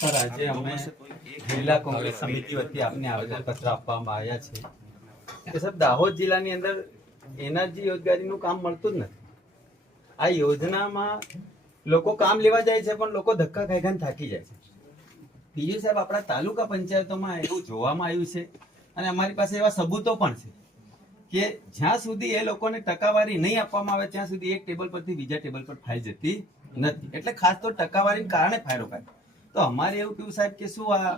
Sir, આજે અમે જિલ્લા કોંગ્રેસ સમિતિ વતી આપને આવેદનપત્ર આપવામાં આવ્યા છે કે સાહેબ દાહોદ જિલ્લાની અંદર એનર્જી રોજગારીનું કામ મળતું જ નથી. આ યોજનામાં લોકો કામ લેવા જાય છે પણ લોકો ધક્કા ખાઈ ખાઈને થાકી જાય છે. બીજું સાહેબ, આપણા તાલુકા પંચાયતોમાં એવું જોવામાં આવ્યું છે અને અમારી પાસે એવા સબૂતો પણ છે કે જ્યાં સુધી એ લોકોને ટકાવારી નહીં આપવામાં આવે ત્યાં સુધી એક ટેબલ પરથી બીજા ટેબલ પર ફાઇલ જતી નથી. એટલે ખાસ તો ટકાવારીને કારણે ફાયદો થાય. તો અમારે એવું કેવું સાહેબ કે શું આ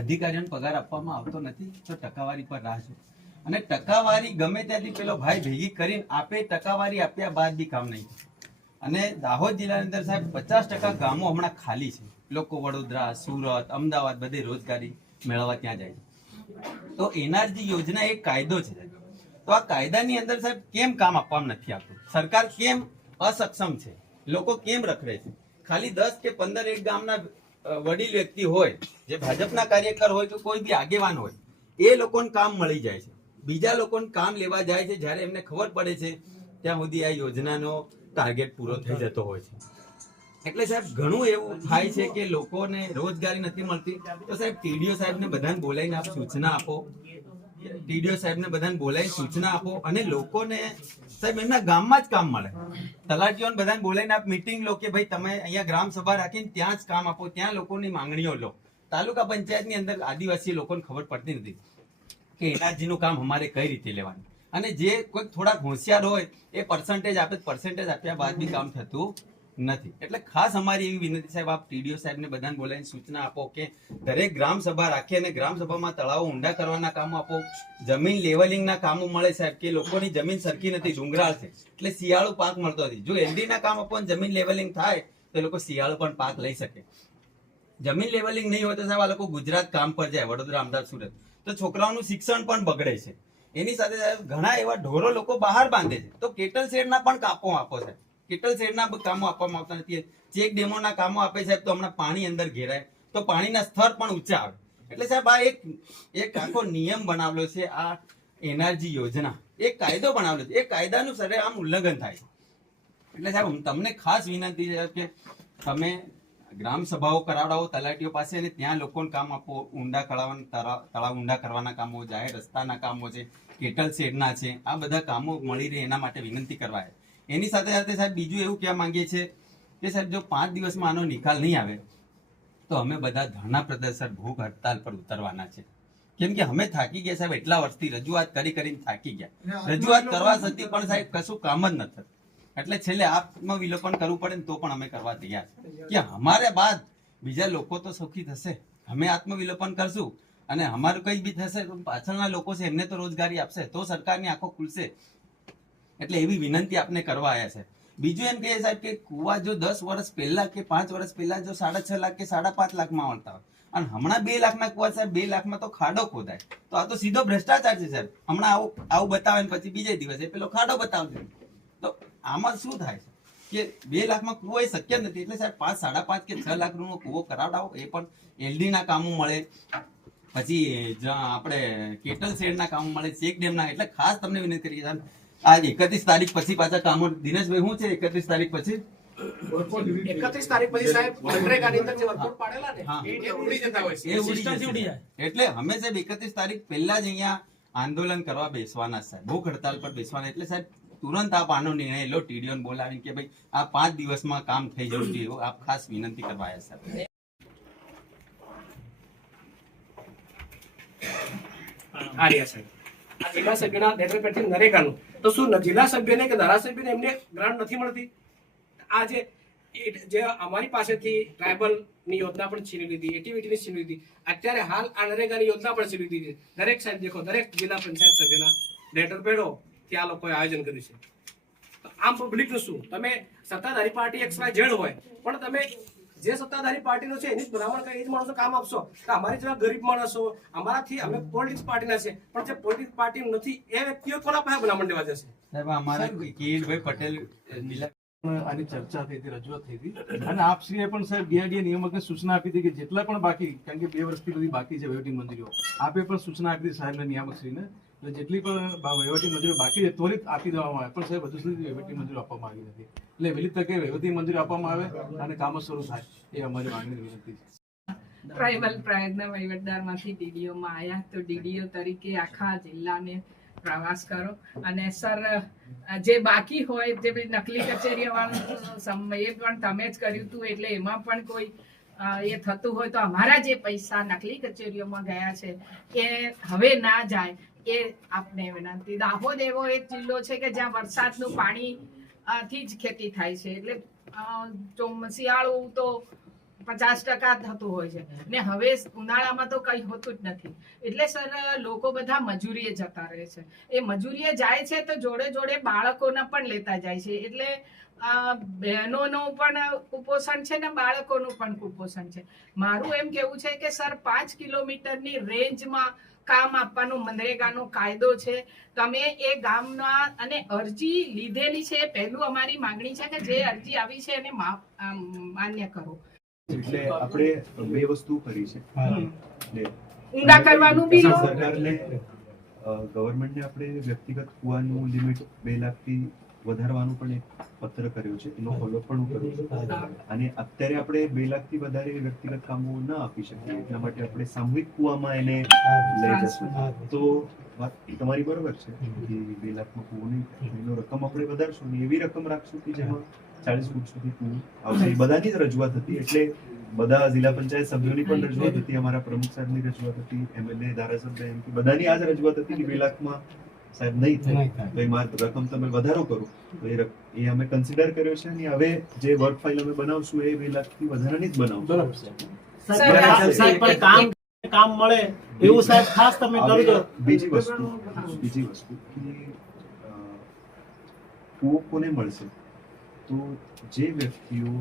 અધિકારીઓને પગાર આપવામાં આવતો નથી તો ટકાવારી પર રાહ જો. અને ટકાવારી ગમે ત્યાંથી પેલો ભાઈ ભેગી કરીને આપે, ટકાવારી આપ્યા બાદ બી કામ નહીં. અને દાહોદ જિલ્લાની અંદર સાહેબ 50% ગામો હમણાં ખાલી છે. લોકો વડોદરા, સુરત, અમદાવાદ બધે રોજગારી મેળવવા ત્યાં જાય છે. તો એનર્જી યોજના એક કાયદો છે. તો આ કાયદાની અંદર સાહેબ કેમ કામ આપવામાં નથી આવતું? સરકાર કેમ અસક્ષમ છે? લોકો કેમ રખડે છે? ખાલી 10 કે 15 એક ગામના વડીલ વ્યક્તિ હોય, જે ભાજપના કાર્યકર હોય કે કોઈ બી આગેવાન હોય, એ લોકોને કામ મળી જાય છે. બીજા લોકોને કામ લેવા જાય છે જ્યારે એમને ખબર પડે છે ત્યાં સુધી આ યોજનાનો ટાર્ગેટ પૂરો થઈ જતો હોય છે. એટલે સાહેબ ઘણું એવું થાય છે કે લોકોને રોજગારી નથી મળતી. તો સાહેબ ટીડીઓ સાહેબને બધાને બોલાવીને આપ સૂચના આપો, ટીડીઓ સાહેબને બધાને બોલાવીને સૂચના આપો અને લોકોને સાહેબ એમના ગામમાં જ કામ મળે. તલાટીઓને બધાને બોલાવીને આપ મીટિંગ લો કે ભાઈ તમે અહીંયા ગ્રામ સભા રાખીને ત્યાં જ કામ આપો, ત્યાં લોકોની માંગણીઓ લો. તાલુકા પંચાયતની અંદર આદિવાસી લોકોને ખબર પડતી નથી કે એનર્જીનું કામ અમારે કઈ રીતે લેવાનું. અને જે કોઈ થોડાક હોશિયાર હોય એ પર્સન્ટેજ આપે, પર્સન્ટેજ આપ્યા બાદ બી કામ થતું નથી. એટલે ખાસ અમારી એવી વિનંતી સાહેબ, આપ ટીડીઓ સાહેબને બધાને બોલાવીને સૂચના આપો કે દરેક ગ્રામ સભા રાખી અને ગ્રામ સભામાં તળાવો ઊંડા કરવાના કામો આપો. જમીન લેવલિંગના કામો મળે સાહેબ, કે લોકોની જમીન સરખી નથી, ડુંગરાળ છે એટલે શિયાળુ પાક મળતો નથી. જો એલડીના કામ આપો અને જમીન લેવલિંગ થાય તો લોકો શિયાળુ પણ પાક લઈ શકે. જમીન લેવલિંગ નહીં હોય તો સાહેબ આ લોકો ગુજરાત કામ પર જાય, વડોદરા, અમદાવાદ, સુરત, તો છોકરાઓનું શિક્ષણ પણ બગડે છે. એની સાથે ઘણા એવા ઢોરો લોકો બહાર બાંધે છે. તો કેટલ શેડના પણ કાપો આપો સાહેબ. કેટલ શેડના કામો આપવામાં આવતા નથી. ચેક ડેમોના કામો આપે સાહેબ તો હમણાં પાણી અંદર ઘેરાય તો પાણીના સ્તર પણ ઊંચા આવે. એટલે સાહેબ આ એક આખો નિયમ બનાવેલો છે. આ એનર્જી યોજના એક કાયદો બનાવેલો છે. એ કાયદાનું સરેઆમ ઉલ્લંઘન થાય છે. એટલે સાહેબ તમને ખાસ વિનંતી છે કે તમે ગ્રામ સભાઓ કરાવડાવો તલાટીઓ પાસે અને ત્યાં લોકોને કામ આપો. ઊંડા તળાવ ઊંડા કરવાના કામો, જાહેર રસ્તાના કામો છે, કેટલ શેડના છે, આ બધા કામો મળી રહે એના માટે વિનંતી કરવા. એની સાથે સાથે સાહેબ બીજું એવું કહેવા માંગીએ છીએ કે સાહેબ જો 5 દિવસમાં આનો નિકાલ નહીં આવે તો અમે બધા ધરણા પ્રદર્શન, ભૂખ હડતાલ પર ઉતરવાના છે. કેમ કે અમે થાકી ગયા સાહેબ, એટલા વર્ષથી રજૂઆત કરીને થાકી ગયા. રજૂઆત કરવા છતાં પણ સાહેબ કશું કામ જ નથી. એટલે છેલ્લે આત્મવિલોપન કરવું પડે ને તો પણ અમે કરવા તૈયાર કે અમારે બાદ બીજા લોકો તો સુખી થશે. અમે આત્મવિલોપન કરશું અને અમારું કઈ બી થશે તો પાછળના લોકો છે એમને તો રોજગારી આપશે, તો સરકારની આંખો ખુલશે. એટલે એવી વિનંતી આપને કરવા આવ્યા છે. બીજું એમ કહે સાહેબ કે કુવા જો 10 વર્ષ પહેલા કે 5 વર્ષ પહેલા જો 6.5 લાખ કે 5.5 લાખમાં મળતા હોય અને હમણાં 2 લાખના કુવા સાહેબ 2 લાખમાં તો ખાડો ખોદાય, તો આ તો સીધો ભ્રષ્ટાચાર છે સાહેબ. હમણાં આવું બતાવે ને પછી બીજે દિવસે પેલો ખાડો બતાવશે, તો આમાં શું થાય છે કે 2 લાખમાં કુવો એ શક્ય નથી. એટલે સાહેબ 5, 5.5 કે 6 લાખ નો કુવો કરાવડાવો, એ પણ એલડી ના કામો મળે, પછી આપણે કેટલ શેડ ના કામો મળે, ચેક ડેમ ના. એટલે ખાસ તમને વિનંતી કરી સાહેબ, આ 31 તારીખ પછી પાછા કામો. દિનેશભાઈ શું છે 31 તારીખ પછી? 31 તારીખ પછી સાહેબ મનરેગાની અંદર જે વર્કઆઉટ પાડેલા ને એ ઉડી જતા હોય છે, એ ઉડી જાય. એટલે અમે સાહેબ 31 તારીખ પહેલા જ અહીંયા આંદોલન કરવા બેસવાના સાહેબ, ભૂખ હડતાલ પર બેસવાના. એટલે સાહેબ તુરંત આપ આનો નિર્ણય લો, ટીડીઓ બોલાવીને કે ભાઈ આ 5 દિવસમાં કામ થઈ જવું જોઈએ, આપ ખાસ વિનંતી કરવા આવ્યા સાહેબ. આર્યા સાહેબ, આ જિલ્લા સભ્યના લેટર પેડથી નરેગાનું, તો શું જિલ્લા સભ્યને કે ધારાસભ્યને એમને ગ્રાન્ટ નથી મળતી? આ જે અમારી પાસેથી ટ્રાયબલ ની યોજના પણ છીની લીધી, એટીવીટી ની છીની લીધી, અત્યારે હાલ આ નરેગાની યોજના પણ છીની લીધી છે. દરેક સાહેબ દેખો, દરેક જિલ્લા પંચાયત સભ્યના લેટર પેડો ત્યાં લોકોએ આયોજન કર્યું છે. આમ પબ્લિકનું શું, તમે સત્તાધારી પાર્ટી XYZ હોય, પણ તમે જે સત્તાધારી પાર્ટીનો છે એની જ ભલામણ કરી, એ જ માણસો કામ આપશો. તો અમારી જેવા ગરીબ માણસો, અમારાથી અમે પોલિટિક્સ પાર્ટીના છે, પણ જે પોલિટિક્સ પાર્ટી નથી એ વ્યક્તિઓ કોના પાસે ભલામણ લેવા જશે? સાહેબ અમારા કિરીટભાઈ પટેલ આની ચર્ચા થઈ હતી, રજૂઆત થઈ હતી, અને આપશ્રીએ પણ સાહેબ ડીઆરડીએ નિયામકને સૂચના આપી હતી કે જેટલા પણ બાકી, કારણ કે 2 વર્ષથી બધી બાકી છે વહીવટી મંજૂરીઓ, આપે પણ સૂચના આપી હતી સાહેબને, નિયામકશ્રીને, એટલે જેટલી પણ વહીવટી મંજૂરી બાકી છે ત્વરિત આપી દેવામાં આવે. પણ સાહેબ હજુ સુધી વહીવટી મંજૂરી આપવામાં આવી નથી, એટલે વહેલી તકે વહીવટી મંજૂરી આપવામાં આવે અને કામો શરૂ થાય, એ અમારી માંગણી વિનંતી છે. ટ્રાઇબલ પ્રાંતના વહીવટદારમાંથી ડીડીઓમાં આવ્યા, તો ડીડીઓ તરીકે આખા જિલ્લાને પ્રવાસ કરો. અને સર જે બાકી હોય, જે નકલી કચેરીઓ વાળું એ પણ તમે જ કર્યું હતું, એટલે એમાં પણ કોઈ એ થતું હોય તો અમારા જે પૈસા નકલી કચેરીઓમાં ગયા છે એ હવે ના જાય, એ આપને વિનંતી. દાહોદ એવો એક જિલ્લો છે કે જ્યાં વરસાદનું પાણી થી જ ખેતી થાય છે, એટલે શિયાળું તો 50% થતું હોય છે ને હવે ઉનાળામાં તો કઈ હોતું જ નથી. એટલે સર લોકો બધા મજૂરીએ જતા રહે છે, એ મજૂરીએ જાય છે તો જોડે જોડે બાળકોના પણ લેતા જાય છે. એટલે બહેનોનું પણ કુપોષણ છે ને બાળકોનું પણ કુપોષણ છે. મારું એમ કેવું છે કે સર 5 કિલોમીટરની રેન્જમાં કામ આપવાનો મનરેગાનો કાયદો છે, તમે એ ગામના અને અરજી લીધેલી છે, પહેલું અમારી માંગણી છે કે જે અરજી આવી છે એને માન્ય કરો. એટલે આપણે 2 વસ્તુ કરી છે, ઊંડા કરવાનું બી સરકારને ગવર્મેન્ટને આપણે વ્યક્તિગત કુવાનું લિમિટ 2 લાખથી વધારવાનું પણ એક પત્ર કર્યો છે, એનો ફોલો પણ હું કરું છું. અને અત્યારે આપણે 2 લાખથી વધારે વ્યક્તિગત કામો ન આપી શકીએ, એટલા માટે આપણે સામૂહિક કુવામાં એને લઈ જશું. તો વાત તમારી બરોબર છે કે 2 લાખમાં કુવો નહીં થાય, એનો રકમ આપણે વધારશું ને એવી રકમ રાખશું કે જેમાં 40 ફૂટ સુધી કુવો આવશે. એ બધાની જ રજૂઆત હતી, એટલે બધા જિલ્લા પંચાયત સભ્યોની પણ રજૂઆત હતી, અમારા પ્રમુખ સાહેબની રજૂઆત હતી, MLA, ધારાસભ્ય, MP બધાની આ જ રજૂઆત હતી કે 2 લાખમાં સાહેબ નહીં થાય, તો એમાં રકમ તમે વધારો કરો. તો એ અમે કન્સિડર કર્યો છે, અને હવે જે વર્ક ફાઇલ અમે બનાવશું એ 2 લાખથી વધારાની જ બનાવશું. સાહેબ પણ કામ મળે એવું સાહેબ ખાસ તમે કરજો. બીજી વસ્તુ કે કુવો કોને મળશે? તો જે વ્યક્તિઓ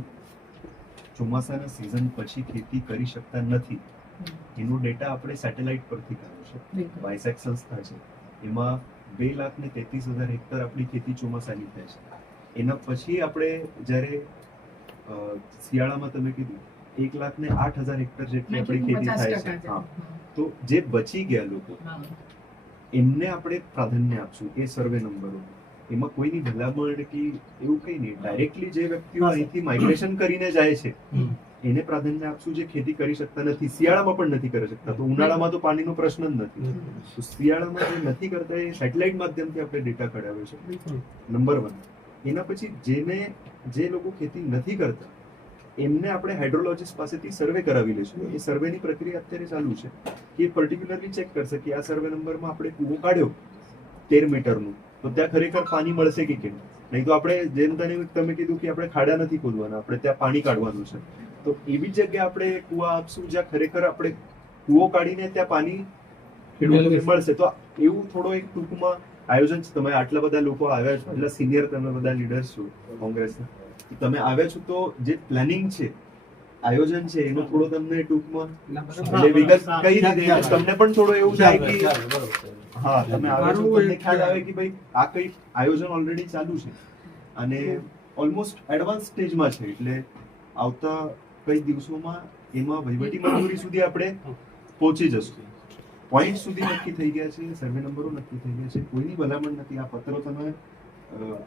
ચોમાસાના સિઝન પછી ખેતી કરી શકતા નથી, એનો ડેટા આપણે સેટેલાઇટ પરથી કર્યો છે, બાયસેક સંસ્થા છે, એમાં 2,33,000 હેક્ટર આપણી ખેતી ચોમાસાની થાય છે. એના પછી આપણે જ્યારે શિયાળામાં તમે કીધું 1,08,000 હેક્ટર જેટલી આપણી ખેતી થાય છે. હા, તો જે બચી ગયા લોકો એમને આપણે પ્રાધાન્ય આપશું એ સર્વે નંબરો. એમાં કોઈની ભલામણ કે એવું કઈ નહીં, ડાયરેક્ટલી જે વ્યક્તિઓ અહીંથી માઇગ્રેશન કરીને જાય છે એને પ્રાધાન્ય આપશું, જે ખેતી કરી શકતા નથી, શિયાળામાં પણ નથી કરી શકતા. તો ઉનાળામાં તો પાણીનો પ્રશ્ન જ નથી, તો શિયાળામાં જે નથી કરતા એ સેટેલાઇટ માધ્યમથી આપણે ડેટા કઢાવ્યો છે, નંબર 1. એના પછી જે લોકો ખેતી નથી કરતા એમને આપણે હાઇડ્રોલોજીસ્ટ પાસેથી સર્વે કરાવી લઈશું. એ સર્વેની પ્રક્રિયા અત્યારે ચાલુ છે કે પર્ટિક્યુલરલી ચેક કરશે કે આ સર્વે નંબરમાં આપણે કૂવો કાઢ્યો 13 મીટરનું, તો ત્યાં ખરેખર પાણી મળશે કે કેમ. નહીં તો આપણે જેમ તમે કીધું કે આપણે ખાડા નથી ખોદવાના, આપણે ત્યાં પાણી કાઢવાનું છે, તો એવી જગ્યાએ આપણે કુવા આપશું જ્યાં ખરેખર આપણે કૂવો કાઢીને ત્યાં પાણી ખેડૂતોને મળશે. તો એવું થોડો એક ટૂંકમાં આયોજન છે, તમે આટલા બધા લોકો આવ્યા છો, એટલા સિનિયર તમે બધા લીડર્સ છો કોંગ્રેસના, તમે આવ્યા છો તો જે પ્લાનિંગ છે, આયોજન છે, એનો થોડો તમને ટૂંકમાં એટલે વિગત કઈ રીતે એટલે તમને પણ થોડો એવું થાય કે હા તમે આવ્યા છો તમને ખ્યાલ આવે કે ભાઈ આ કઈ આયોજન ઓલરેડી ચાલુ છે અને ઓલમોસ્ટ એડવાન્સ સ્ટેજમાં છે, એટલે આવતા કઈ દિવસોમાં એમાં વહીવટી મંજૂરી સુધી આપણે પહોંચી જશું. પોઈન્ટ સુધી નક્કી થઈ ગયા છે, સર્વે નંબરો નક્કી થઈ ગયા છે, કોઈની ભલામણ નથી. આ પત્રો તમે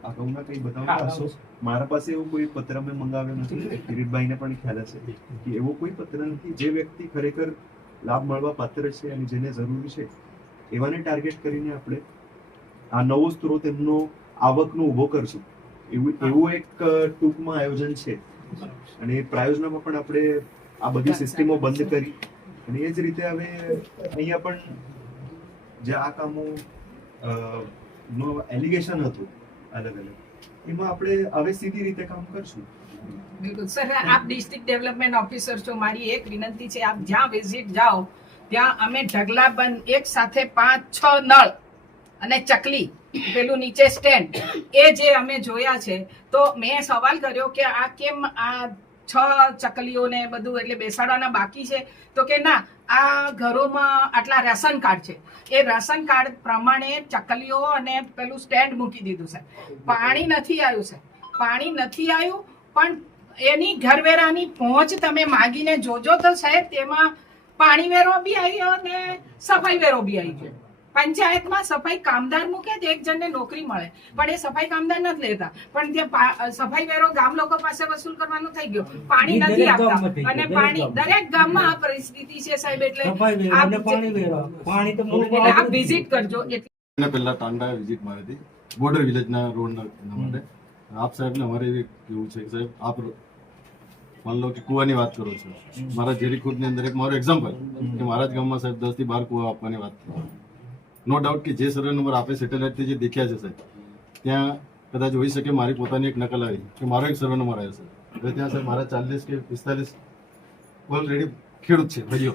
અગાઉના કઈ બતાવતા હશો, મારા પાસે એવો કોઈ પત્ર મેં મંગાવ્યો નથી, કિરીટભાઈને પણ ખ્યાલ હશે કે એવો કોઈ પત્ર નથી. જે વ્યક્તિ ખરેખર લાભ મળવા પાત્ર છે અને જેને જરૂરી છે એવાને ટાર્ગેટ કરીને આપણે આ નવો સ્ત્રોત એમનો આવકનો ઊભો કરશું, એવું એક ટૂંકમાં આયોજન છે. અને પ્રાયોજનમાં પણ આપણે આ બધી સિસ્ટમો બંધ કરી અને એ જ રીતે હવે અહીંયા પણ જે આ કામો નો એલિગેશન હતું અલગ અલગ, એમાં આપણે હવે સીધી રીતે કામ કરશું. બિલકુલ સર, આપ ડિસ્ટ્રિક્ટ ડેવલપમેન્ટ ઓફિસર છો, મારી એક વિનંતી છે, આપ જ્યાં વિઝિટ જાઓ ત્યાં અમે ઢગલાબંધ એક સાથે 5-6 નળ અને ચકલી પેલું નીચે સ્ટેન્ડ એ જે અમે જોયા છે, તો મેં સવાલ કર્યો કે આ કેમ આ 6 ચકલીઓને બધું એટલે બેસાડવાના બાકી છે, તો કે ના આ ઘરોમાં આટલા રેશન કાર્ડ છે, એ રેશન કાર્ડ પ્રમાણે ચકલીઓ અને પેલું સ્ટેન્ડ મૂકી દીધું છે. પાણી નથી આવ્યું છે, પાણી નથી આવ્યું, પણ એની ઘરવેરાની પહોંચ તમે માગીને જોજો તો સાહેબ તેમાં પાણી વેરો બી આવ્યો અને સફાઈ વેરો બી આવી ગયો. પંચાયતમાં સફાઈ કામદાર મૂકે તો એક જણને નોકરી મળે, પણ એ સફાઈ કામદાર નથી લેતા, પણ જે સફાઈ વેરો ગામ લોકો પાસે વસૂલ કરવાનો થઈ ગયો, પાણી નથી આપતા. અને પાણી દરેક ગામમાં આ પરિસ્થિતિ છે સાહેબ, એટલે આપ વિઝિટ કરજો. પહેલા ટાંડા વિઝિટ મારી હતી બોર્ડર વિલેજના રોડના માટે. આપ સાહેબને અમારે એવી કેવું છે કે સાહેબ આપ માન લો કે કુવાની વાત કરો છો, મારા જેરીખુદની અંદર એક મારું એક્ઝામ્પલ કે મારા જ ગામમાં સાહેબ 10 થી 12 કુવા આપવાની વાત થઈ. નો ડાઉટ કે જે સર્વે નંબર આપે સેટેલાઇટથી જે દેખ્યા છે સાહેબ, ત્યાં કદાચ હોઈ શકે મારી પોતાની એક નકલ આવી કે મારો એક સર્વે નંબર આવ્યો છે, હવે ત્યાં સાહેબ મારા 40 કે 45 ઓલરેડી ખેડૂત છે ભાઈઓ.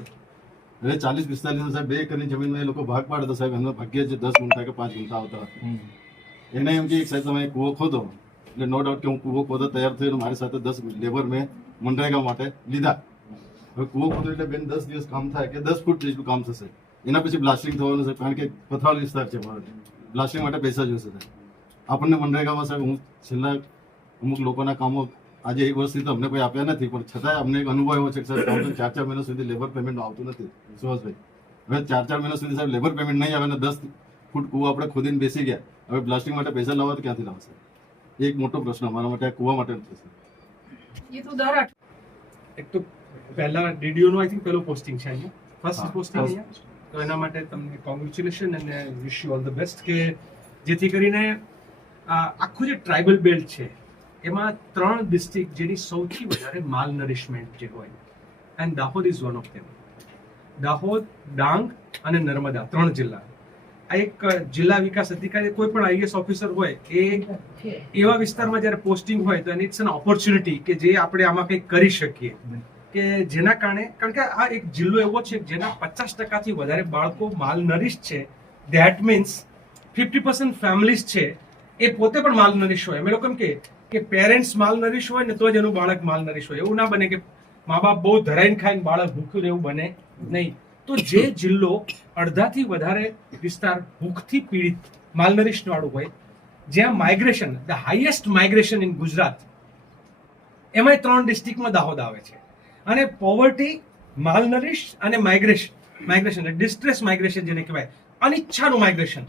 હવે 40-45 સાહેબ 2 એકરની જમીનમાં એ લોકો ભાગ પાડે તો સાહેબ એમનો ભાગ્ય છે 10 ગુંઠા કે 5 ગુંઠા આવતા. એને એમ કે સાહેબ તમે કૂવો ખોદો, એટલે નો ડાઉટ કે હું કૂવો ખોદો તૈયાર થયો, મારી સાથે 10 લેબર મેં મનરેગા માટે લીધા. હવે કૂવો ખોદો એટલે બેન 10 દિવસ કામ થાય કે 10 ફૂટ જેટલું કામ થશે, એના પછી બ્લાસ્ટિંગ થવાનું છે, કારણ કે પથરાળ વિસ્તાર છે મારો, બ્લાસ્ટિંગ માટે પૈસા જોઈશે. આપણને મનરેગામાં સાહેબ હું છેલ્લા અમુક લોકોના કામો આજે 1 વર્ષથી તો અમને કોઈ આપ્યા નથી, પણ છતાંય અમને એક અનુભવ એવો છે કે સાહેબ 4-4 મહિના સુધી લેબર પેમેન્ટ આવતું નથી. સુભાષભાઈ, હવે 4-4 મહિના સુધી સાહેબ લેબર પેમેન્ટ નહીં આવે ને 10 ફૂટ કૂવો આપણે ખોદીને બેસી ગયા, હવે બ્લાસ્ટિંગ માટે પૈસા લાવવા તો ક્યાંથી લાવશે? એક મોટો પ્રશ્ન અમારા માટે આ કૂવા માટે થશે. એ તો દર એક તો પહેલા ડીડીઓ નો આઈ થિંક પહેલો પોસ્ટિંગ છે અહીંયા, ફર્સ્ટ પોસ્ટિંગ અહીંયા, તો એના માટે તમને કોંગ્રેચ્યુલેશન અને wish you all the best, કે જેથી કરીને આખું જે ટ્રાઇબલ બેલ્ટ છે એમાં 3 ડિસ્ટ્રિક્ટ જેની સૌથી વધારે માલ નરિશમેન્ટ જે હોય, and Dahod is one of them. Dahod, Dang અને નર્મદા 3 જિલ્લા. આ એક જિલ્લા વિકાસ અધિકારી કોઈ પણ આઈએસ ઓફિસર હોય એ એવા વિસ્તારમાં જ્યારે પોસ્ટિંગ હોય તો ઇટ્સ એન ઓપોર્ચ્યુનિટી કે જે આપણે આમાં કંઈક કરી શકીએ, કે જેના કારણે, કારણ કે આ એક જિલ્લો એવો છે જેના 50% વધારે બાળકો માલનરિશ છે. ધેટ મીન્સ 50% ફેમિલીઝ છે એ પોતે પણ માલનરિશ હોય. અમે લોકો એમ કે પેરેન્ટ્સ માલનરિશ હોય ને તો જ એનું બાળક માલનરિશ હોય. એવું ના બને કે મા બાપ બહુ ધરાઈને ખાઈને બાળક ભૂખ્યું રહેવું બને નહીં. તો જે જિલ્લો અડધાથી વધારે વિસ્તાર ભૂખથી પીડિત માલનરિશ વાળું હોય, જ્યાં migration the highest migration in Gujarat, એમાં 3 ડિસ્ટ્રિક્ટમાં દાહોદ આવે છે. અને પોવર્ટી, માલનરિશ અને માઇગ્રેશન ડિસ્ટ્રેસ માઇગ્રેશન જેને કહેવાય, અનિચ્છાનું માઇગ્રેશન.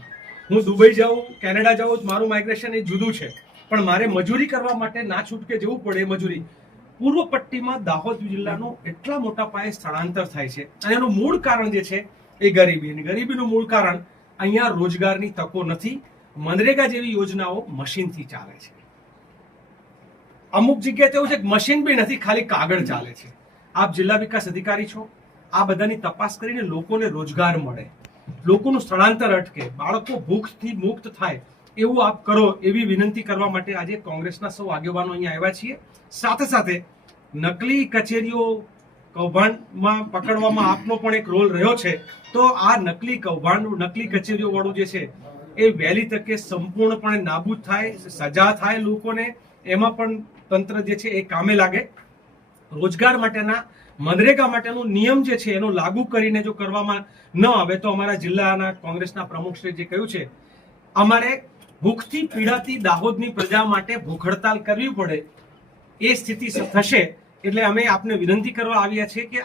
હું દુબઈ જાઉં, કેનેડા જાઉં, મારું માઇગ્રેશન એ જુદું છે, પણ મારે મજૂરી કરવા માટે ના છૂટકે જવું પડે મજૂરી. પૂર્વ પટ્ટીમાં દાહોદ જિલ્લાનું એટલા મોટા પાયે સ્થળાંતર થાય છે, અને એનું મૂળ કારણ જે છે એ ગરીબી. અને ગરીબીનું મૂળ કારણ અહીંયા રોજગારની તકો નથી. મનરેગા જેવી યોજનાઓ મશીનથી ચાલે છે. અમુક જગ્યાએ એવું છે કે મશીન બી નથી, ખાલી કાગળ ચાલે છે. આપ જિલ્લા વિકાસ અધિકારી છો, આ બધાની તપાસ કરીને લોકોને રોજગાર મળે, લોકોનું સ્થળાંતર અટકે, બાળકો ભૂખથી મુક્ત થાય એવું આપ કરો, એવી વિનંતી કરવા માટે આજે કોંગ્રેસના સૌ આગેવાનો અહીંયા આવ્યા છીએ. સાથે સાથે નકલી કચેરીઓ કૌભાંડમાં પકડવામાં આપનો પણ એક રોલ રહ્યો છે. તો આ નકલી કૌભાંડ, નકલી કચેરીઓ વાળું જે છે એ વહેલી તકે સંપૂર્ણપણે નાબૂદ થાય, સજા થાય લોકોને, એમાં પણ તંત્ર જે છે એ કામે લાગે. રોજગાર માટેના મનરેગા માટેનો નિયમ જે છે એનો લાગુ કરીને જો કરવામાં ન આવે તો અમારા જિલ્લાના કોંગ્રેસના પ્રમુખશ્રીએ જે કહ્યું છે, અમારે ભૂખથી પીડાતી દાહોદની પ્રજા માટે ભૂખ હડતાલ કરવી પડે એ સ્થિતિ થશે. એટલે અમે આપને વિનંતી કરવા આવ્યા છીએ કે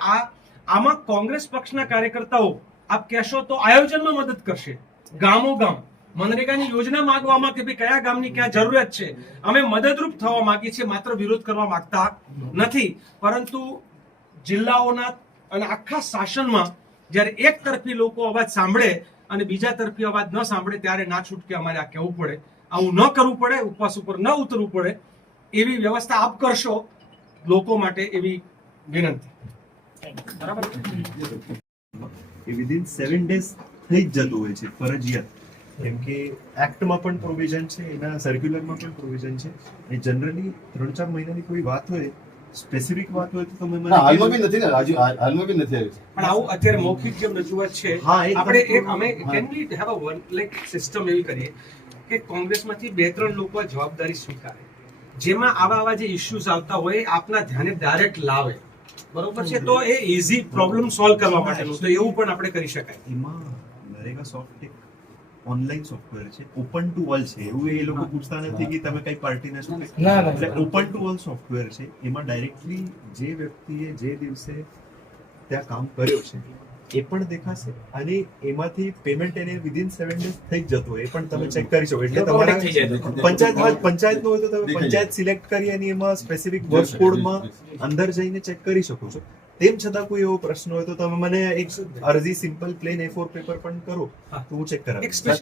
આમાં કોંગ્રેસ પક્ષના કાર્યકર્તાઓ આપ કહેશો તો આયોજનમાં મદદ કરશે. ગામો ગામ મનરેગાની યોજના માંગવામાં કે ભાઈ કયા ગામની ક્યાં જરૂરિયાત છે, અમે મદદરૂપ થવા માંગીએ છીએ, માત્ર વિરોધ કરવા માંગતા નથી. પરંતુ જિલ્લાઓના અને આખા શાસનમાં જ્યારે એક તરફી લોકો અવાજ સાંભળે અને બીજા તરફી અવાજ ન સાંભળે ત્યારે ના છૂટકે અમારે આ કહેવું પડે. આવું ન કરવું પડે, ઉપવાસ ઉપર ન ઉતરવું પડે, એવી વ્યવસ્થા આપ કરશો લોકો માટે, એવી વિનંતી. એ વિધિન 7 days થઈ જ જતું હોય છે ફરજિયાત, કેમ કે એક્ટમાં પણ પ્રોવિઝન છે, એના સર્ક્યુલરમાં પણ પ્રોવિઝન છે. અને જનરલી 3-4 મહિનાની કોઈ વાત હોય, સ્પેસિફિક વાત હોય તો તમે મને હાલમાં બી નથી ને, હાલમાં બી નથી આવી. પણ આવું અત્યારે મૌખિક જે રજૂઆત છે, હા, એ આપણે તમે એક અમે can we have a one like system એવી કરીએ કે કોંગ્રેસમાંથી 2-3 લોકો આ જવાબદારી સ્વીકારે, જેમાં આવા જે ઇશ્યુઝ આવતા હોય આપના ધ્યાને ડાયરેક્ટ લાવે, બરોબર છે, તો એ ઇઝી પ્રોબ્લેમ સોલ્વ કરવા માટેનું તો એવું પણ આપણે કરી શકાય. એમાં નરેગા સોફ્ટ એક ઓનલાઈન સોફ્ટવેર છે, ઓપન ટુ ઓલ છે. એવું એ લોકો પૂછતા નથી કે તમે કઈ પાર્ટીને શું, એટલે ઓપન ટુ ઓલ સોફ્ટવેર છે. એમાં ડાયરેક્ટલી જે વ્યક્તિએ જે દિવસે ત્યાં કામ કર્યો છે એ પણ દેખાશે, અને એમાંથી પેમેન્ટ એને વિધિન 7 days થઈ જ જતું હોય, એ પણ તમે ચેક કરી શકો. એટલે તમારા પંચાયત નો હોય તો તમે પંચાયત સિલેક્ટ કરી અને એમાં સ્પેસિફિક વર્ક કોડમાં અંદર જઈને ચેક કરી શકો છો. તેમ છતાં કોઈ એવો પ્રશ્ન હોય તો તમે મને એક અરજી સિમ્પલ પ્લેન A4 પેપર પણ કરો તો હું ચેક કરાવીશ.